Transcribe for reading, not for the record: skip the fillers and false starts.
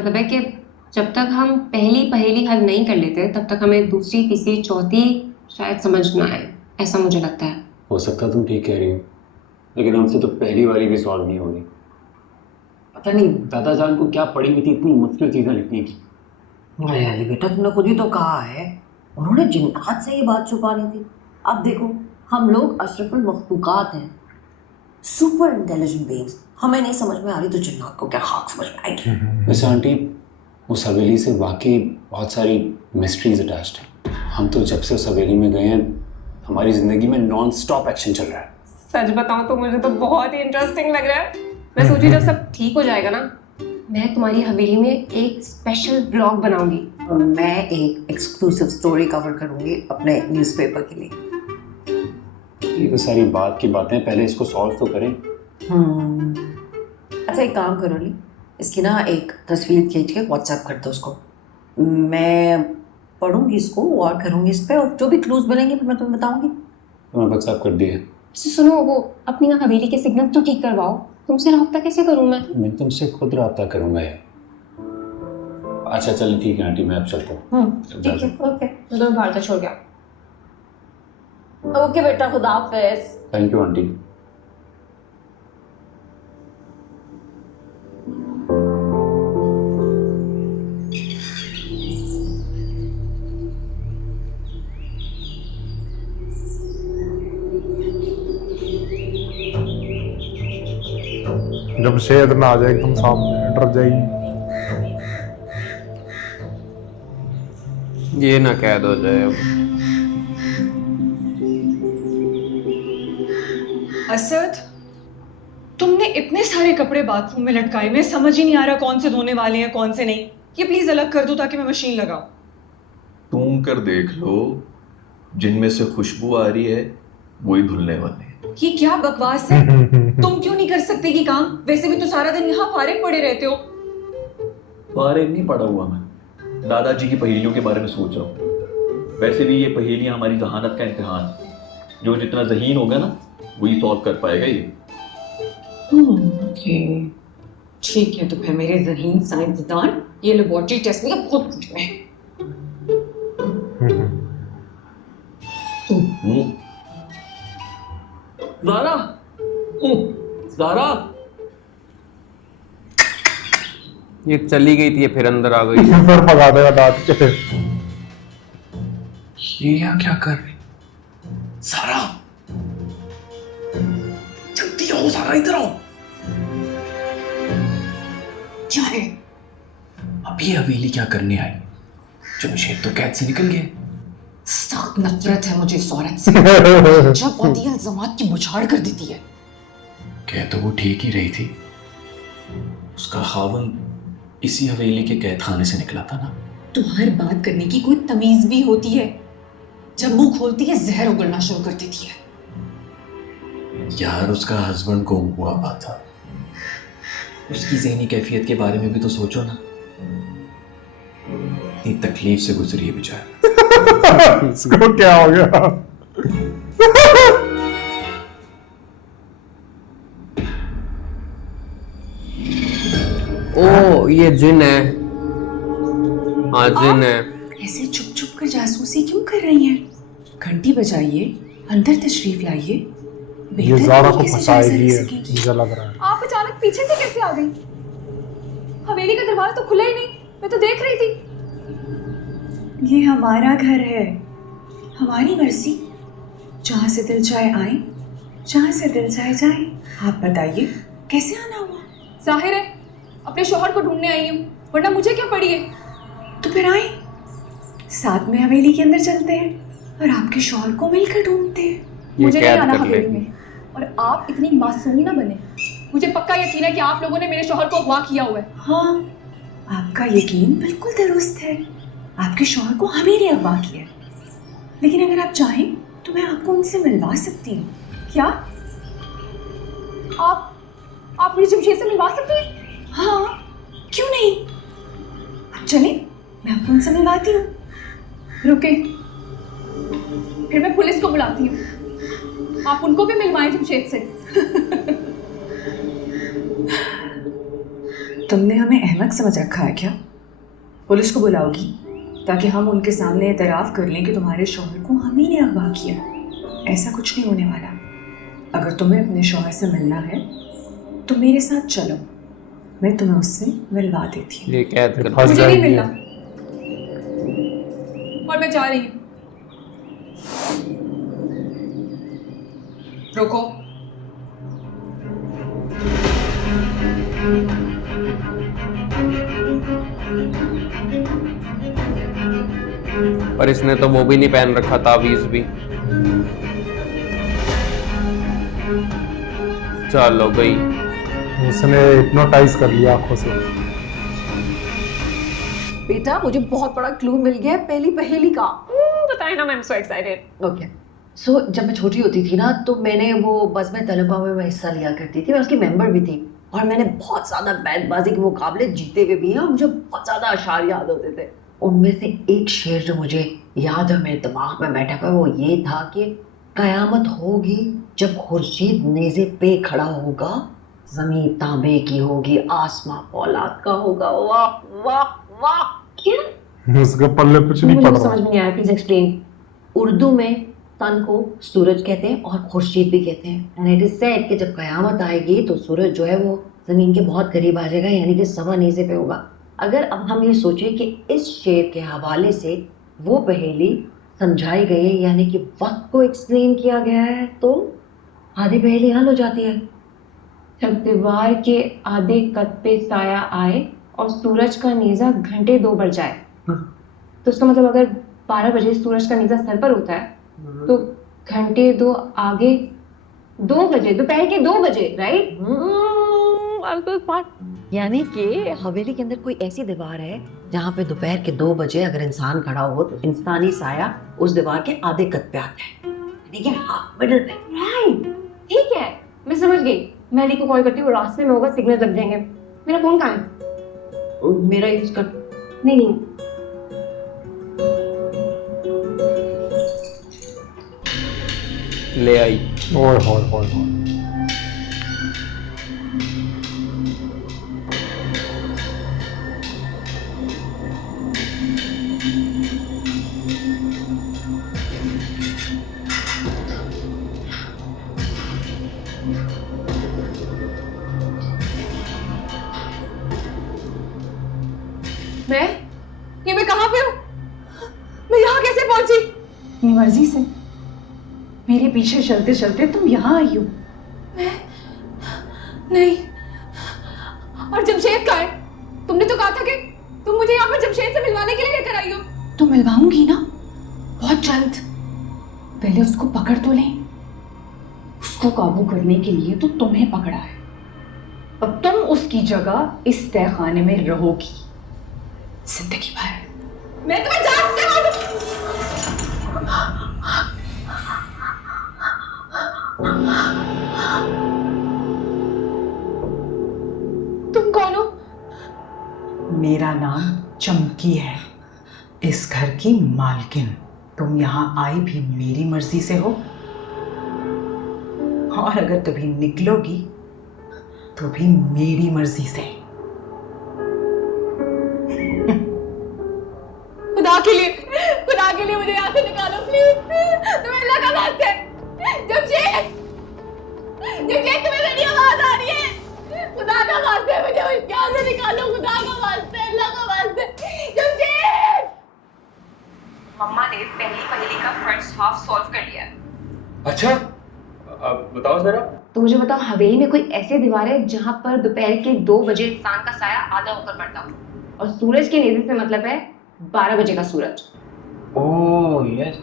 मतलब है कि जब तक हम पहली पहेली हल नहीं कर लेते तब तक हमें दूसरी, तीसरी, चौथी शायद समझ ना आए, ऐसा मुझे लगता है। हो सकता है तुम ठीक कह रही हो, लेकिन हमसे तो पहली वाली भी सॉल्व नहीं होगी। पता नहीं दादाजान को क्या पड़ी हुई थी इतनी मुश्किल चीजें लिखने की। अरे बेटा तुमने खुद ही तो कहा है, उन्होंने जिन्नात से ये बात छुपानी थी। अब देखो, हम लोग अशरफुल मखलूकात हैं, सुपर इंटेलिजेंट बीइंग्स। हमें नहीं समझ में आ रही तो जिन्नात को क्या खाक समझ में आएगी। वैसे आंटी, उस हवेली से वाकई बहुत सारी मिस्ट्रीज अटैच्ड हैं। हम तो जब से उस हवेली में गए हैं हमारी जिंदगी में नॉन स्टॉप एक्शन चल रहा है। सच बताऊं तो मुझे तो बहुत ही इंटरेस्टिंग लग रहा है। मैं सोची जब सब ठीक हो जाएगा ना, मैं तुम्हारी हवेली में एक स्पेशल ब्लॉग बनाऊंगी। और मैं एक एक्सक्लूसिव स्टोरी कवर करूंगी अपने न्यूज़पेपर के लिए। ये तो सारी बात की बातें, पहले इसको सॉल्व तो करें। अच्छा एक काम करो ली, इसकी ना एक तस्वीर खींच के व्हाट्सएप कर दो उसको। मैं पढ़ूंगी इसको और करूंगी इस पे, और जो भी क्लूज बनेंगे फिर मैं तुम्हें बताऊंगी। तो मैं व्हाट्सएप कर दिया। सुनो, वो अपनी ना हवेली के सिग्नल तो ठीक करवाओ। तुमसे रब्ता कैसे करूं मैं तुमसे खुद रब्ता करूंगा यार। अच्छा चल ठीक है आंटी, मैं अब चलता हूँ। ठीक है, ओके। मैं तो बाहर तक छोड़ गया। ओके बेटा, खुदा हाफिज। Thank you aunty. जमशेद ना आ जाए एकदम सामने, डर जाएगी। ये ना कैद हो जाए अब। असद, तुमने इतने सारे कपड़े बाथरूम में लटकाए, मैं समझ ही नहीं आ रहा कौन से धोने वाले हैं कौन से नहीं। ये प्लीज अलग कर दो ताकि मैं मशीन लगाऊं। तुम कर देख लो, जिनमें से खुशबू आ रही है वही धुलने वाले हैं। ये क्या बकवास है? तुम क्यों नहीं कर सकते ये काम? वैसे भी तो सारा दिन यहाँ फारिग पड़े रहते हो। फारिग नहीं पड़ा हुआ मैं, दादाजी की पहेलियों के बारे में सोच रहा हूँ। वैसे भी ये पहेलियां हमारी जहानत का इम्तिहान है। जो जितना ज़हीन होगा ना वही सॉल्व कर पाएगा ये। ठीक है, तो फिर मेरे ज़हीन साइंसदान ये लेबोरेटरी टेस्ट में खुद पूछ रहे हैं। ज़ारा, ज़ारा, ये चली गई थी, ये फिर अंदर आ गई। फिर भगा देगा दांत के। ये क्या कर रही? सारा, जल्दी आओ सारा, इधर आओ। क्या है? अब ये हवेली क्या करने आई? जमशेद तो कैद से निकल गए। सख्त नफरत है मुझे इस औरत से। जब आती है इल्जामात की बुछाड़ कर देती है। कह तो वो ठीक ही रही थी, उसका खावन इसी हवेली के कैद खाने से निकला था ना। तो हर बात करने की कोई तमीज भी होती है? जब मुंह खोलती है जहर उगलना शुरू कर देती है। यार उसका हस्बैंड गुम हुआ हुआ था, उसकी ज़हनी कैफियत के बारे में भी तो सोचो ना। इतनी तकलीफ से गुजरी है बेचारा। इसको क्या हो गया? ओ ये जिन है। हाँ जिन है। ऐसे चुप चुप कर जासूसी क्यों कर रही हैं? घंटी बजाइए, अंदर तशरीफ लाइए। ये ज़ारा को फंसाएगी है, मुझे लग रहा है। आप अचानक पीछे से कैसे आ गई? हवेली का दरवाजा तो खुला ही नहीं, मैं तो देख रही थी। ये हमारा घर है, हमारी मर्जी। जहाँ से दिल चाहे आए, जहाँ से दिल चाहे जाए। आप बताइए कैसे आना हुआ? जाहिर है अपने शौहर को ढूंढने आई हूँ, वरना मुझे क्या पड़ी है। तो फिर आए, साथ में हवेली के अंदर चलते हैं और आपके शौहर को मिलकर ढूंढते हैं। मुझे नहीं आना हवेली में, और आप इतनी मासूम ना बने। मुझे पक्का यकीन है कि आप लोगों ने मेरे शौहर को अगवा किया हुआ है। हाँ, आपका यकीन बिल्कुल दुरुस्त है। आपके शौहर को हमें ने अगवा किया, लेकिन अगर आप चाहें तो मैं आपको उनसे मिलवा सकती हूँ। क्या आप मुझे जमशेद से मिलवा सकती हैं? हाँ, क्यों नहीं? आप चलें, मैं आपको उनसे मिलवाती हूँ। रुके, फिर मैं पुलिस को बुलाती हूँ। आप उनको भी मिलवाएं जमशेद से। तुमने हमें अहमक समझ रखा है क्या? पुलिस को बुलाओगी ताकि हम उनके सामने एतराफ़ कर लें कि तुम्हारे शौहर को हम ही ने अगवा किया? ऐसा कुछ नहीं होने वाला। अगर तुम्हें अपने शौहर से मिलना है तो मेरे साथ चलो, मैं तुम्हें उससे मिलवा देती हूँ। ये कैद कर फंस मुझे नहीं जाएगी। मिलना और मैं जा रही हूँ। रोको। पर इसने तो वो भी नहीं पहन रखा, तावीज भी। चलो गई। उसने हिप्नोटाइज कर लिया आंखों से। बेटा मुझे बहुत बड़ा क्लू मिल गया है पहली पहेली का। बताए ना, I am so excited. Okay so जब मैं छोटी होती थी ना तो मैंने वो बज़्म तलबा में मैं हिस्सा लिया करती थी, मैं उसकी मेंबर भी थी और मैंने बहुत ज़्यादा बैतबाजी के मुकाबले जीते हुए भी हैं और मुझे बहुत ज़्यादा अशार याद होते थे। उनमें से एक शेर जो मुझे याद है, मेरे दिमाग में बैठा हुआ, वो ये था कि कयामत होगी जब खुर्शीद नेज़े पे खड़ा होगा, ज़मीन तांबे की होगी, आसमां फौलाद का होगा। वाह वाह वाह। क्या उसके पल्ले कुछ नहीं मुझे पड़ समझ रहा। में नहीं आया, प्लीज एक्सप्लेन। उर्दू में सन को सूरज कहते हैं और खुर्शीद भी कहते हैं। एंड इट इज सेड कि जब कयामत आएगी तो सूरज जो है वो ज़मीन के बहुत करीब आ जाएगा, यानी कि सवा नेज़े पे होगा। अगर अब हम ये सोचें कि इस शेर के हवाले से वो पहेली समझाई गई है, यानी कि वक्त को एक्सप्लेन किया गया है, तो आधी पहेली हल हो जाती है। जब दीवार के आधे कद पे साया आए और सूरज का नेज़ा घंटे 2 बढ़ जाए, तो उसका मतलब अगर 12 बजे सूरज का नेज़ा सर पर होता है तो घंटे 2 आगे 2 बजे, दोपहर के 2 बजे, राइट? यानी कि हवेली के अंदर कोई ऐसी दीवार है जहाँ पे दोपहर के 2 बजे अगर इंसान खड़ा हो तो इंसानी साया उस दीवार के आधे कद पे आता है, यानी कि हाँ मिडिल पे। राइट, ठीक है, मैं समझ गई। मैं अली को कॉल करती हूँ, रास्ते में होगा, सिग्नल लग जाएंगे। मेरा फोन कहाँ है? मेरा यूज कर। नहीं, ले आई। ओए होए होए होए। मैं कहाँ पे हूँ? मैं यहाँ कैसे पहुंची? अपनी मर्जी से मेरे पीछे चलते चलते तुम यहाँ आई हो। नहीं। और जमशेद कहाँ है? तुमने तो कहा था कि तुम मुझे यहाँ पर जमशेद से मिलवाने के लिए लेकर आई हो। तो मिलवाऊंगी ना, बहुत जल्द। पहले उसको पकड़ तो लें। उसको काबू करने के लिए तो तुम्हें पकड़ा है, अब तुम उसकी जगह इस तहखाने में रहोगी जिंदगी भर। मैं तुम्हें जान से मारूं। तुम कौन हो? मेरा नाम चमकी है, इस घर की मालकिन। तुम यहाँ आई भी मेरी मर्जी से हो, और अगर कभी निकलोगी तो भी मेरी मर्जी से। खुदा के लिए मुझे यहाँ से निकालो प्लीज। तुम्हें अल्लाह का वास्ता है। जमशेद, तुम्हें मेरी आवाज आ रही है? खुदा का वास्ता है, मुझे यहाँ से निकालो। खुदा का वास्ता है, अल्लाह का वास्ता है। जमशेद! मम्मा ने पहली पहेली का फर्स्ट हाफ सॉल्व कर लिया है। अच्छा, अब बताओ जरा। तो मुझे बताओ, हवेली में कोई ऐसी दीवार है जहाँ पर दोपहर के 2 बजे इंसान का साया आधा होकर पड़ता हो, और सूरज के नेज़े से मतलब है 12 बजे का सूरज। Oh yes,